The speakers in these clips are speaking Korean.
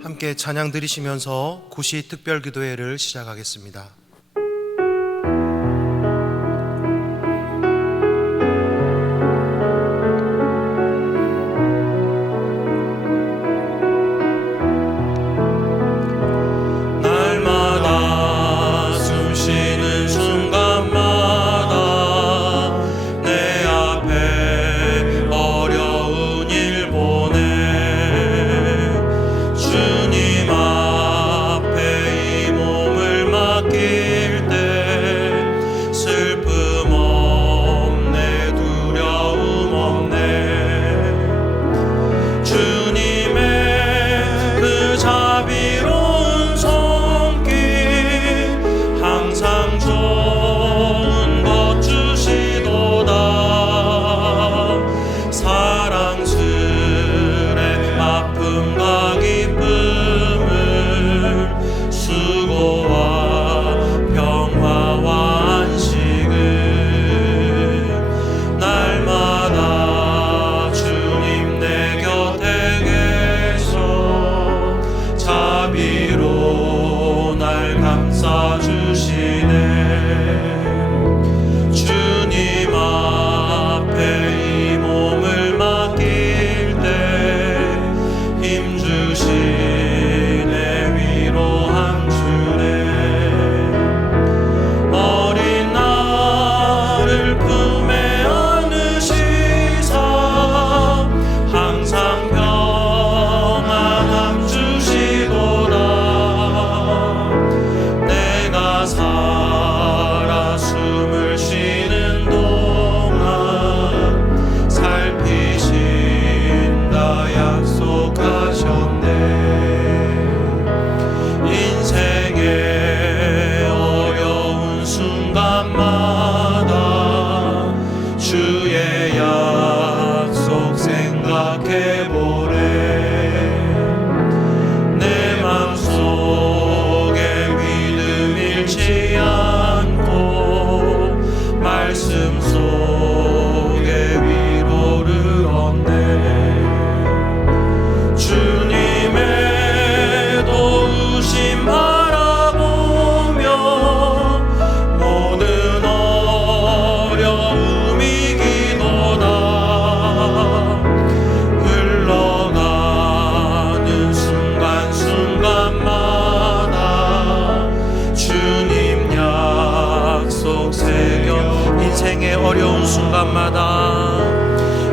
함께 찬양 드리시면서 구시 특별기도회를 시작하겠습니다.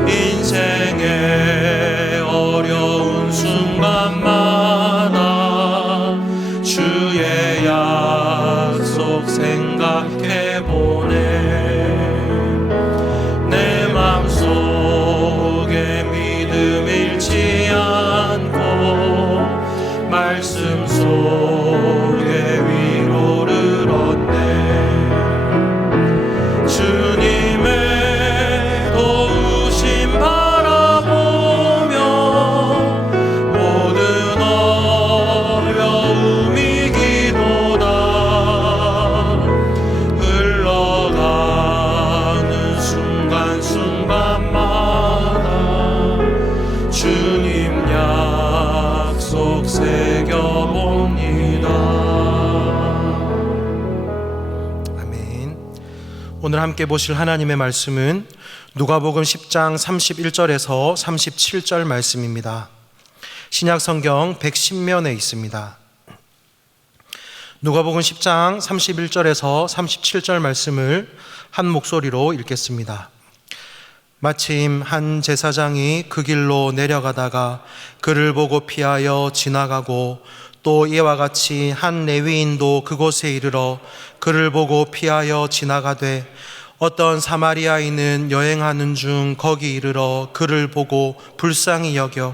인생의 어려운 순간마다 주의 약속 생각해보네. 내 맘속에 믿음 잃지 않고 말씀 속에 위로를 얻네. 주님의 도우심 바라보며 모든 어려움이 기도다. 흘러가는 순간순간마다 주님 약속 새겨봅니다. 오늘 함께 보실 하나님의 말씀은 누가복음 10장 31절에서 37절 말씀입니다. 신약성경 110면에 있습니다. 누가복음 10장 31절에서 37절 말씀을 한 목소리로 읽겠습니다. 마침 한 제사장이 그 길로 내려가다가 그를 보고 피하여 지나가고 또 이와 같이 한 레위인도 그곳에 이르러 그를 보고 피하여 지나가되 어떤 사마리아인은 여행하는 중 거기 이르러 그를 보고 불쌍히 여겨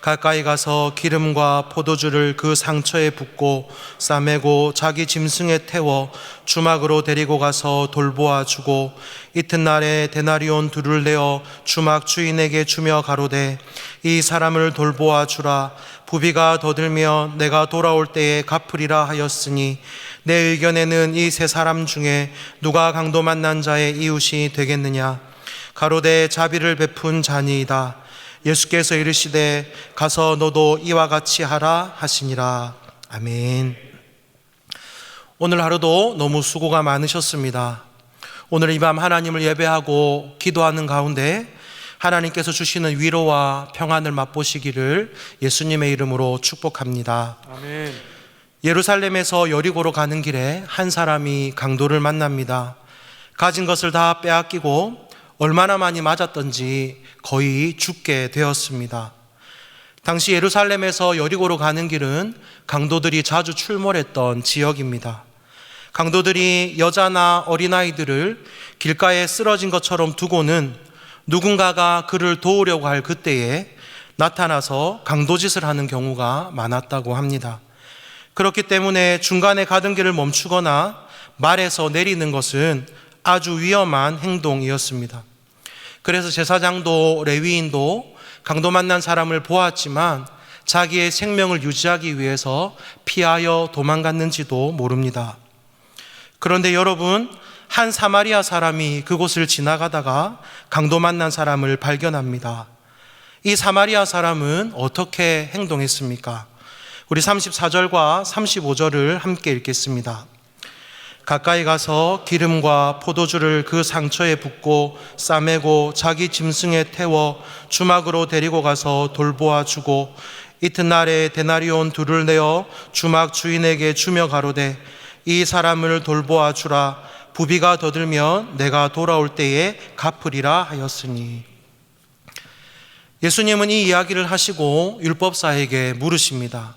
가까이 가서 기름과 포도주를 그 상처에 붓고 싸매고 자기 짐승에 태워 주막으로 데리고 가서 돌보아 주고 이튿날에 데나리온 둘을 내어 주막 주인에게 주며 가로되 이 사람을 돌보아 주라. 부비가 더 들며 내가 돌아올 때에 갚으리라 하였으니 내 의견에는 이 세 사람 중에 누가 강도 만난 자의 이웃이 되겠느냐. 가로되 자비를 베푼 자니이다. 예수께서 이르시되 가서 너도 이와 같이 하라 하시니라. 아멘. 오늘 하루도 너무 수고가 많으셨습니다. 오늘 이 밤 하나님을 예배하고 기도하는 가운데 하나님께서 주시는 위로와 평안을 맛보시기를 예수님의 이름으로 축복합니다. 아멘. 예루살렘에서 여리고로 가는 길에 한 사람이 강도를 만납니다. 가진 것을 다 빼앗기고 얼마나 많이 맞았던지 거의 죽게 되었습니다. 당시 예루살렘에서 여리고로 가는 길은 강도들이 자주 출몰했던 지역입니다. 강도들이 여자나 어린아이들을 길가에 쓰러진 것처럼 두고는 누군가가 그를 도우려고 할 그때에 나타나서 강도짓을 하는 경우가 많았다고 합니다. 그렇기 때문에 중간에 가던 길을 멈추거나 말에서 내리는 것은 아주 위험한 행동이었습니다. 그래서 제사장도 레위인도 강도 만난 사람을 보았지만 자기의 생명을 유지하기 위해서 피하여 도망갔는지도 모릅니다. 그런데 여러분, 한 사마리아 사람이 그곳을 지나가다가 강도 만난 사람을 발견합니다. 이 사마리아 사람은 어떻게 행동했습니까? 우리 34절과 35절을 함께 읽겠습니다. 가까이 가서 기름과 포도주를 그 상처에 붓고 싸매고 자기 짐승에 태워 주막으로 데리고 가서 돌보아 주고 이튿날에 데나리온 둘을 내어 주막 주인에게 주며 가로되 이 사람을 돌보아 주라. 부비가 더 들면 내가 돌아올 때에 갚으리라 하였으니. 예수님은 이 이야기를 하시고 율법사에게 물으십니다.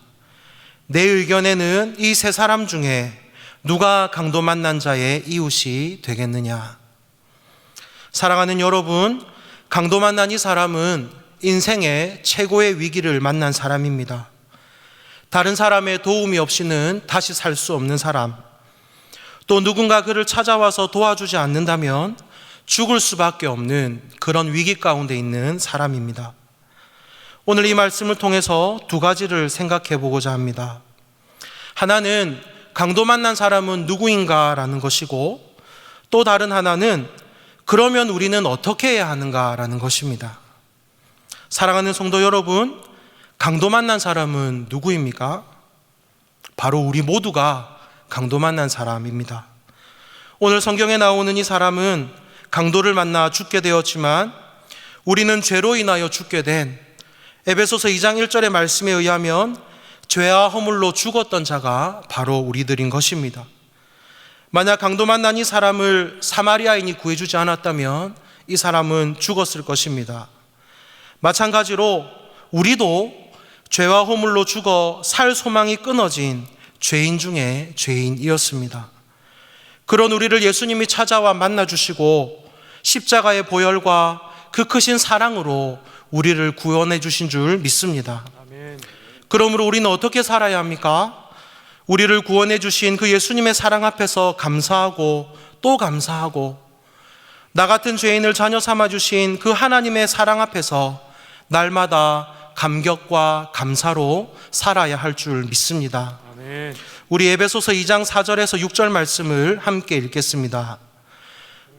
내 의견에는 이 세 사람 중에 누가 강도 만난 자의 이웃이 되겠느냐? 사랑하는 여러분, 강도 만난 이 사람은 인생의 최고의 위기를 만난 사람입니다. 다른 사람의 도움이 없이는 다시 살 수 없는 사람, 또 누군가 그를 찾아와서 도와주지 않는다면 죽을 수밖에 없는 그런 위기 가운데 있는 사람입니다. 오늘 이 말씀을 통해서 두 가지를 생각해 보고자 합니다. 하나는 강도 만난 사람은 누구인가라는 것이고, 또 다른 하나는 그러면 우리는 어떻게 해야 하는가라는 것입니다. 사랑하는 성도 여러분, 강도 만난 사람은 누구입니까? 바로 우리 모두가 강도 만난 사람입니다. 오늘 성경에 나오는 이 사람은 강도를 만나 죽게 되었지만 우리는 죄로 인하여 죽게 된 에베소서 2장 1절의 말씀에 의하면 죄와 허물로 죽었던 자가 바로 우리들인 것입니다. 만약 강도 만난 이 사람을 사마리아인이 구해주지 않았다면 이 사람은 죽었을 것입니다. 마찬가지로 우리도 죄와 허물로 죽어 살 소망이 끊어진 죄인 중에 죄인이었습니다. 그런 우리를 예수님이 찾아와 만나주시고 십자가의 보혈과 그 크신 사랑으로 우리를 구원해 주신 줄 믿습니다. 그러므로 우리는 어떻게 살아야 합니까? 우리를 구원해 주신 그 예수님의 사랑 앞에서 감사하고 또 감사하고, 나 같은 죄인을 자녀 삼아 주신 그 하나님의 사랑 앞에서 날마다 감격과 감사로 살아야 할 줄 믿습니다. 아멘. 우리 에베소서 2장 4절에서 6절 말씀을 함께 읽겠습니다.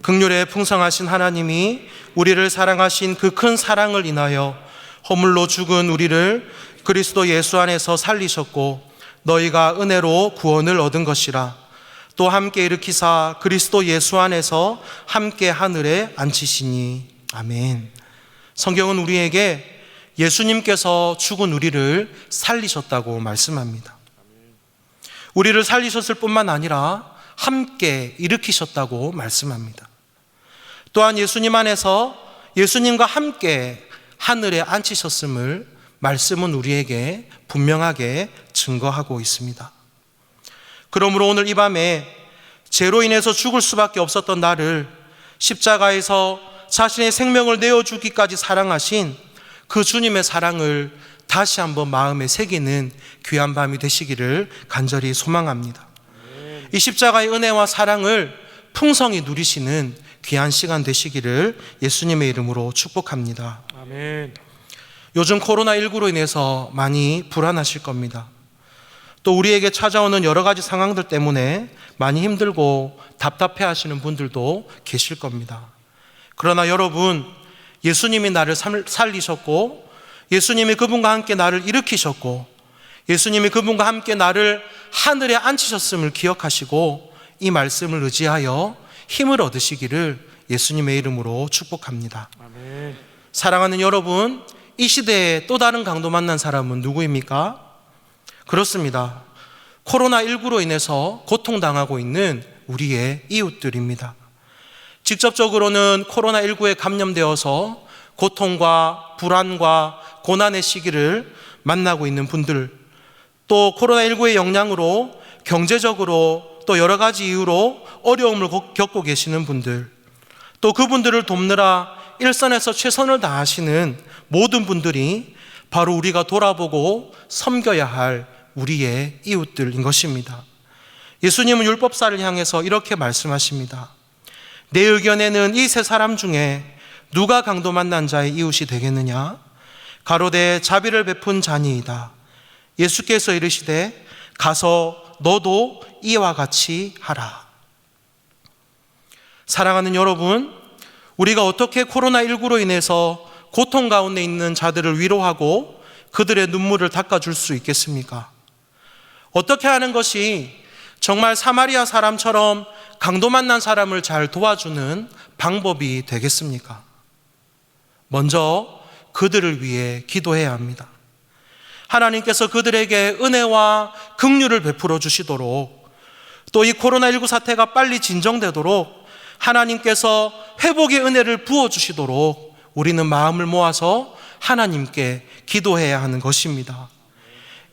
긍휼에 풍성하신 하나님이 우리를 사랑하신 그 큰 사랑을 인하여 허물로 죽은 우리를 그리스도 예수 안에서 살리셨고 너희가 은혜로 구원을 얻은 것이라. 또 함께 일으키사 그리스도 예수 안에서 함께 하늘에 앉히시니. 아멘. 성경은 우리에게 예수님께서 죽은 우리를 살리셨다고 말씀합니다. 우리를 살리셨을 뿐만 아니라 함께 일으키셨다고 말씀합니다. 또한 예수님 안에서 예수님과 함께 하늘에 앉히셨음을 말씀은 우리에게 분명하게 증거하고 있습니다. 그러므로 오늘 이 밤에 죄로 인해서 죽을 수밖에 없었던 나를 십자가에서 자신의 생명을 내어주기까지 사랑하신 그 주님의 사랑을 다시 한번 마음에 새기는 귀한 밤이 되시기를 간절히 소망합니다. 이 십자가의 은혜와 사랑을 풍성히 누리시는 귀한 시간 되시기를 예수님의 이름으로 축복합니다. 아멘. 요즘 코로나19로 인해서 많이 불안하실 겁니다. 또 우리에게 찾아오는 여러 가지 상황들 때문에 많이 힘들고 답답해 하시는 분들도 계실 겁니다. 그러나 여러분, 예수님이 나를 살리셨고, 예수님이 그분과 함께 나를 일으키셨고, 예수님이 그분과 함께 나를 하늘에 앉히셨음을 기억하시고 이 말씀을 의지하여 힘을 얻으시기를 예수님의 이름으로 축복합니다. 아멘. 사랑하는 여러분, 이 시대에 또 다른 강도 만난 사람은 누구입니까? 그렇습니다. 코로나19로 인해서 고통당하고 있는 우리의 이웃들입니다. 직접적으로는 코로나19에 감염되어서 고통과 불안과 고난의 시기를 만나고 있는 분들, 또 코로나19의 영향으로 경제적으로 또 여러 가지 이유로 어려움을 겪고 계시는 분들, 또 그분들을 돕느라 일선에서 최선을 다하시는 모든 분들이 바로 우리가 돌아보고 섬겨야 할 우리의 이웃들인 것입니다. 예수님은 율법사를 향해서 이렇게 말씀하십니다. 내 의견에는 이 세 사람 중에 누가 강도 만난 자의 이웃이 되겠느냐? 가로되 자비를 베푼 자니이다. 예수께서 이르시되 가서 너도 이와 같이 하라. 사랑하는 여러분, 우리가 어떻게 코로나19로 인해서 고통 가운데 있는 자들을 위로하고 그들의 눈물을 닦아줄 수 있겠습니까? 어떻게 하는 것이 정말 사마리아 사람처럼 강도 만난 사람을 잘 도와주는 방법이 되겠습니까? 먼저 그들을 위해 기도해야 합니다. 하나님께서 그들에게 은혜와 긍휼을 베풀어 주시도록, 또 이 코로나19 사태가 빨리 진정되도록 하나님께서 회복의 은혜를 부어주시도록 우리는 마음을 모아서 하나님께 기도해야 하는 것입니다.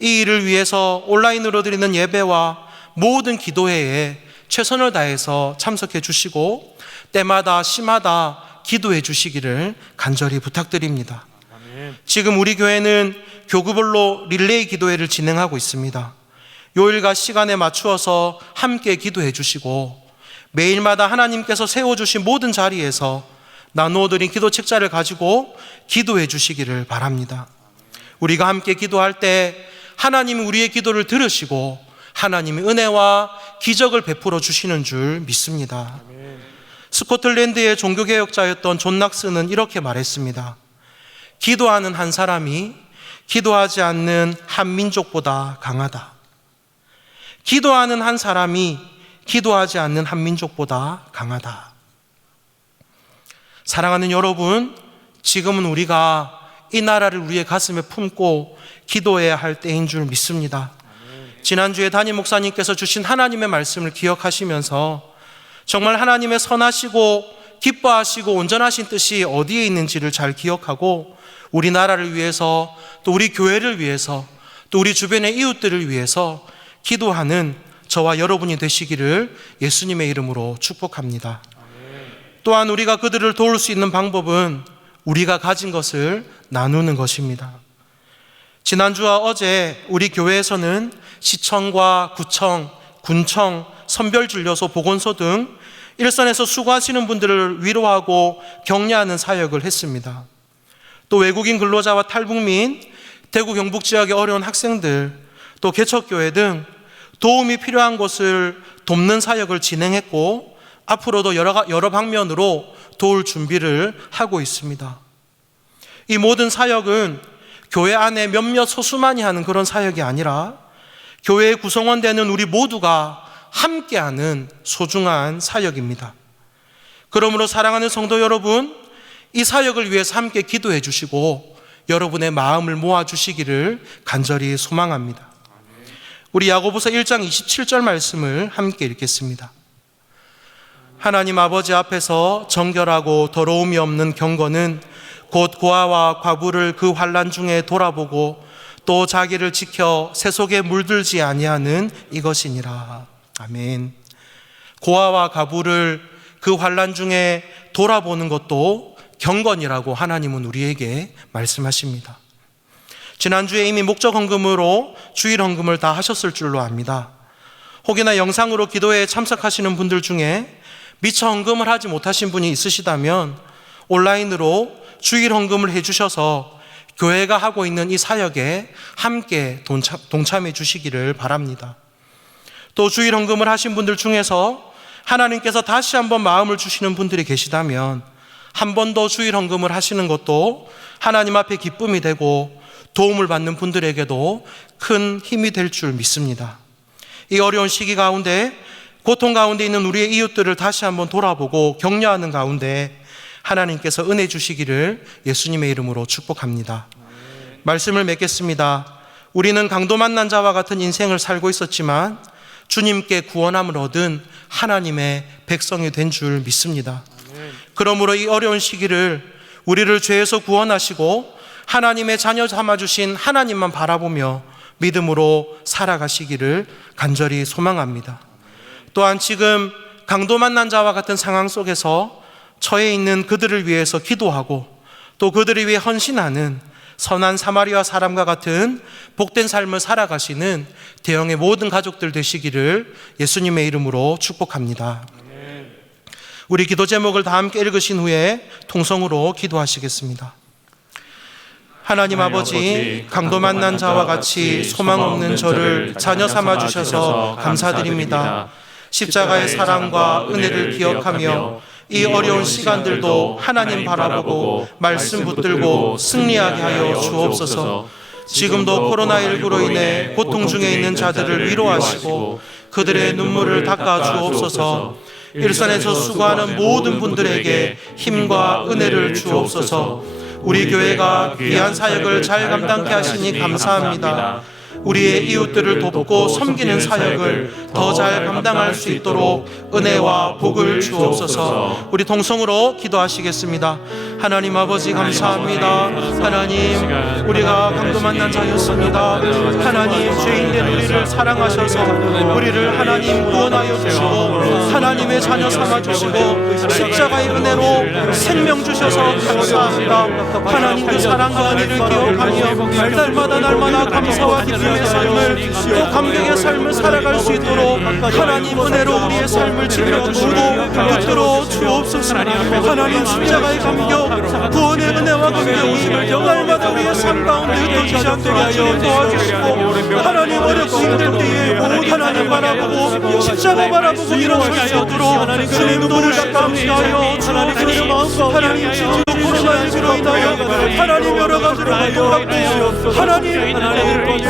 이 일을 위해서 온라인으로 드리는 예배와 모든 기도회에 최선을 다해서 참석해 주시고 때마다 시마다 기도해 주시기를 간절히 부탁드립니다. 지금 우리 교회는 교구별로 릴레이 기도회를 진행하고 있습니다. 요일과 시간에 맞추어서 함께 기도해 주시고 매일마다 하나님께서 세워주신 모든 자리에서 나누어드린 기도 책자를 가지고 기도해 주시기를 바랍니다. 우리가 함께 기도할 때 하나님이 우리의 기도를 들으시고 하나님의 은혜와 기적을 베풀어 주시는 줄 믿습니다. 스코틀랜드의 종교개혁자였던 존 낙스는 이렇게 말했습니다. 기도하는 한 사람이 기도하지 않는 한 민족보다 강하다. 기도하는 한 사람이 기도하지 않는 한 민족보다 강하다. 사랑하는 여러분, 지금은 우리가 이 나라를 우리의 가슴에 품고 기도해야 할 때인 줄 믿습니다. 지난주에 담임 목사님께서 주신 하나님의 말씀을 기억하시면서 정말 하나님의 선하시고 기뻐하시고 온전하신 뜻이 어디에 있는지를 잘 기억하고 우리나라를 위해서, 또 우리 교회를 위해서, 또 우리 주변의 이웃들을 위해서 기도하는 저와 여러분이 되시기를 예수님의 이름으로 축복합니다. 또한 우리가 그들을 도울 수 있는 방법은 우리가 가진 것을 나누는 것입니다. 지난주와 어제 우리 교회에서는 시청과 구청, 군청, 선별진료소, 보건소 등 일선에서 수고하시는 분들을 위로하고 격려하는 사역을 했습니다. 또 외국인 근로자와 탈북민, 대구 경북 지역의 어려운 학생들, 또 개척교회 등 도움이 필요한 곳을 돕는 사역을 진행했고 앞으로도 여러 방면으로 도울 준비를 하고 있습니다. 이 모든 사역은 교회 안에 몇몇 소수만이 하는 그런 사역이 아니라 교회의 구성원 되는 우리 모두가 함께하는 소중한 사역입니다. 그러므로 사랑하는 성도 여러분, 이 사역을 위해서 함께 기도해 주시고 여러분의 마음을 모아 주시기를 간절히 소망합니다. 우리 야고보서 1장 27절 말씀을 함께 읽겠습니다. 하나님 아버지 앞에서 정결하고 더러움이 없는 경건은 곧 고아와 과부를 그 환난 중에 돌아보고 또 자기를 지켜 세속에 물들지 아니하는 이것이니라. 아멘. 고아와 과부를 그 환난 중에 돌아보는 것도 경건이라고 하나님은 우리에게 말씀하십니다. 지난주에 이미 목적 헌금으로 주일 헌금을 다 하셨을 줄로 압니다. 혹여나 영상으로 기도회에 참석하시는 분들 중에 미처 헌금을 하지 못하신 분이 있으시다면 온라인으로 주일 헌금을 해주셔서 교회가 하고 있는 이 사역에 함께 동참해 주시기를 바랍니다. 또 주일 헌금을 하신 분들 중에서 하나님께서 다시 한번 마음을 주시는 분들이 계시다면 한 번 더 주일 헌금을 하시는 것도 하나님 앞에 기쁨이 되고 도움을 받는 분들에게도 큰 힘이 될 줄 믿습니다. 이 어려운 시기 가운데, 고통 가운데 있는 우리의 이웃들을 다시 한번 돌아보고 격려하는 가운데 하나님께서 은혜 주시기를 예수님의 이름으로 축복합니다. 말씀을 맺겠습니다. 우리는 강도 만난 자와 같은 인생을 살고 있었지만 주님께 구원함을 얻은 하나님의 백성이 된 줄 믿습니다. 그러므로 이 어려운 시기를 우리를 죄에서 구원하시고 하나님의 자녀 삼아주신 하나님만 바라보며 믿음으로 살아가시기를 간절히 소망합니다. 또한 지금 강도 만난 자와 같은 상황 속에서 처해 있는 그들을 위해서 기도하고 또 그들을 위해 헌신하는 선한 사마리아 사람과 같은 복된 삶을 살아가시는 대형의 모든 가족들 되시기를 예수님의 이름으로 축복합니다. 우리 기도 제목을 다 함께 읽으신 후에 통성으로 기도하시겠습니다. 하나님 아버지, 강도 만난 자와 같이 소망 없는 저를 자녀 삼아 주셔서 감사드립니다. 십자가의 사랑과 은혜를 기억하며 이 어려운 시간들도 하나님 바라보고 말씀 붙들고 승리하게 하여 주옵소서. 지금도 코로나19로 인해 고통 중에 있는 자들을 위로하시고 그들의 눈물을 닦아 주옵소서. 일선에서 수고하는 모든 분들에게 힘과 은혜를 주옵소서. 우리 교회가 귀한 사역을 잘 감당케 하시니 감사합니다. 우리의 이웃들을 돕고 섬기는 사역을 더 잘 감당할 수 있도록 은혜와 복을 주옵소서. 우리 동성으로 기도하시겠습니다. 하나님 아버지 감사합니다. 하나님, 우리가 강도 만난 자였습니다. 하나님, 죄인된 우리를 사랑하셔서 우리를 하나님 구원하여 주시고 하나님의 자녀 삼아 주시고 십자가의 은혜로 생명 주셔서 감사합니다. 하나님의 사랑과 은혜를 기억하며 날마다 감사와 기쁨의 삶을 또 감격의 삶을 살아갈 수 있도록 하나님 은혜로 우리의 삶을 지켜주시고 붙들어 주옵소서. 하나님, 십자가의 감격, 구원의 은혜와 감격이 날마다 우리의 삶 가운데 흩어지지 않도록 주님 도와주시고 하나님, 어렵고 힘들 때에 하나님 바라보고 십자가 바라보고 일어설 수 있도록 주님 도를 닦아주시게 하여 주옵소서. 하나님, 진짜 코로나19로 인하여 하나님 여러 가지로 고통받고 하나님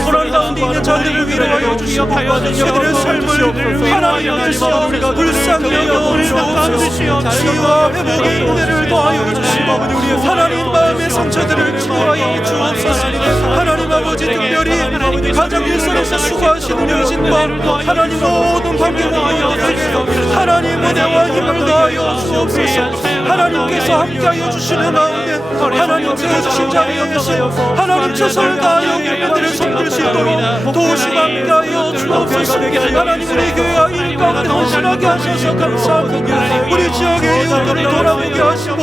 불안 가운데 있는 자들을 위로하여 주시고 그들의 삶을 하나님께서 불쌍히 여겨 주옵소서. 치유와 회복의 은혜를 더하여 주시고 하나님 마음의 상처들을 치유하여 주옵소서. 하나님 아버지, 특별히 가장 일선에서 수고하시는 여진과 하나님 모든 관계자들에게 하나님 은혜와 힘을 더하여 주옵소서. 하나님께서 함께하여 주시는 가운데 하나님 세우신 자리에서 하나님 최선을 다하여 그들을 섬길 수 있도록 도우시고 함께하여 주옵소서. 하나님, 우리 교회와 일 가운데 헌신하게 하셔서 감사합니다. 우리 지역의 이웃들을 돌아보게 하시고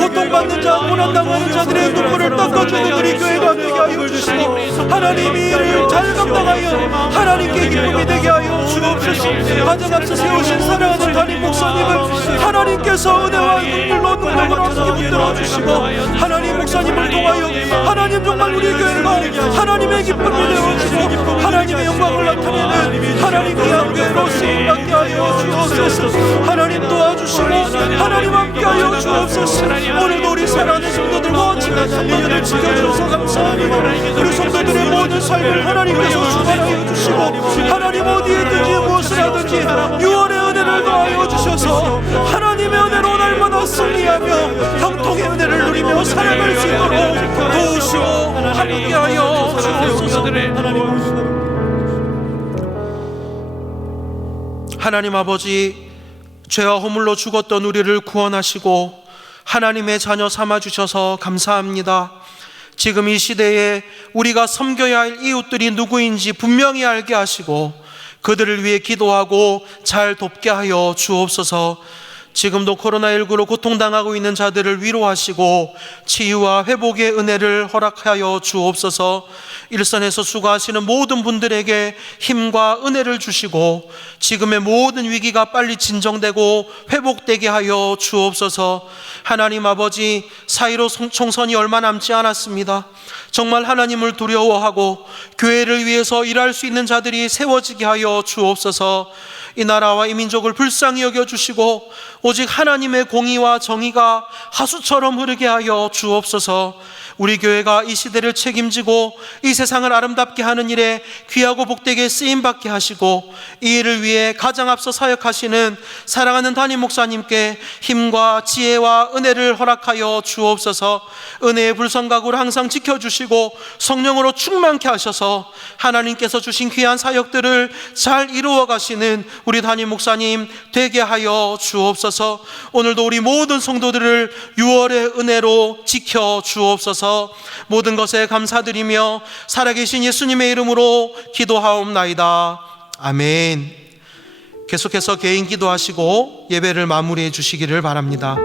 고통받는 자, 고난당하는 자들의 눈물을 닦아주는 우리 교회가 되게 하여 주시고 하나님, 이 일을 잘 감당하여 하나님께 기쁨이 되게 하여 주옵소서. 가장 앞서 세우신 사랑하는 담임 목사님을 하나님께서 은혜와 눈물로 함께 붙들어 주시고 하나님, 목사님을 통하여 하나님 정말 우리 교회가 하나님의 기쁨을 내어주시고 하나님의 영광을 나타내는 하나님 귀한 교회로 쓰임받게 하여 주옵소서. 하나님 도와주시고 하나님 함께하여 주옵소서. 오늘도 우리 사랑하는 성도들과 지난 3년을 지켜주셔서 감사합니다. 우리 성도들의 모든 삶을 하나님께서 주관하여 주시고 하나님 어디에 있든지 무엇을 하든지 유언의 은혜를 더하여 주셔서 하나님의 은혜로 날마다 승리하며 형통의 은혜를 누리며 살아갈 수 있도록 도우시고 함께하여 주옵소서. 하나님 아버지, 죄와 허물로 죽었던 우리를 구원하시고 하나님의 자녀 삼아주셔서 감사합니다. 지금 이 시대에 우리가 섬겨야 할 이웃들이 누구인지 분명히 알게 하시고 그들을 위해 기도하고 잘 돕게 하여 주옵소서. 지금도 코로나19로 고통당하고 있는 자들을 위로하시고 치유와 회복의 은혜를 허락하여 주옵소서. 일선에서 수고하시는 모든 분들에게 힘과 은혜를 주시고 지금의 모든 위기가 빨리 진정되고 회복되게 하여 주옵소서. 하나님 아버지, 4.15 총선이 얼마 남지 않았습니다. 정말 하나님을 두려워하고 교회를 위해서 일할 수 있는 자들이 세워지게 하여 주옵소서. 이 나라와 이 민족을 불쌍히 여겨주시고 오직 하나님의 공의와 정의가 하수처럼 흐르게 하여 주옵소서. 우리 교회가 이 시대를 책임지고 이 세상을 아름답게 하는 일에 귀하고 복되게 쓰임받게 하시고, 이 일을 위해 가장 앞서 사역하시는 사랑하는 담임 목사님께 힘과 지혜와 은혜를 허락하여 주옵소서. 은혜의 불성각으로 항상 지켜주시고 성령으로 충만케 하셔서 하나님께서 주신 귀한 사역들을 잘 이루어 가시는 우리 담임 목사님 되게 하여 주옵소서. 오늘도 우리 모든 성도들을 6월의 은혜로 지켜 주옵소서. 모든 것에 감사드리며 살아계신 예수님의 이름으로 기도하옵나이다. 아멘. 계속해서 개인 기도하시고 예배를 마무리해 주시기를 바랍니다.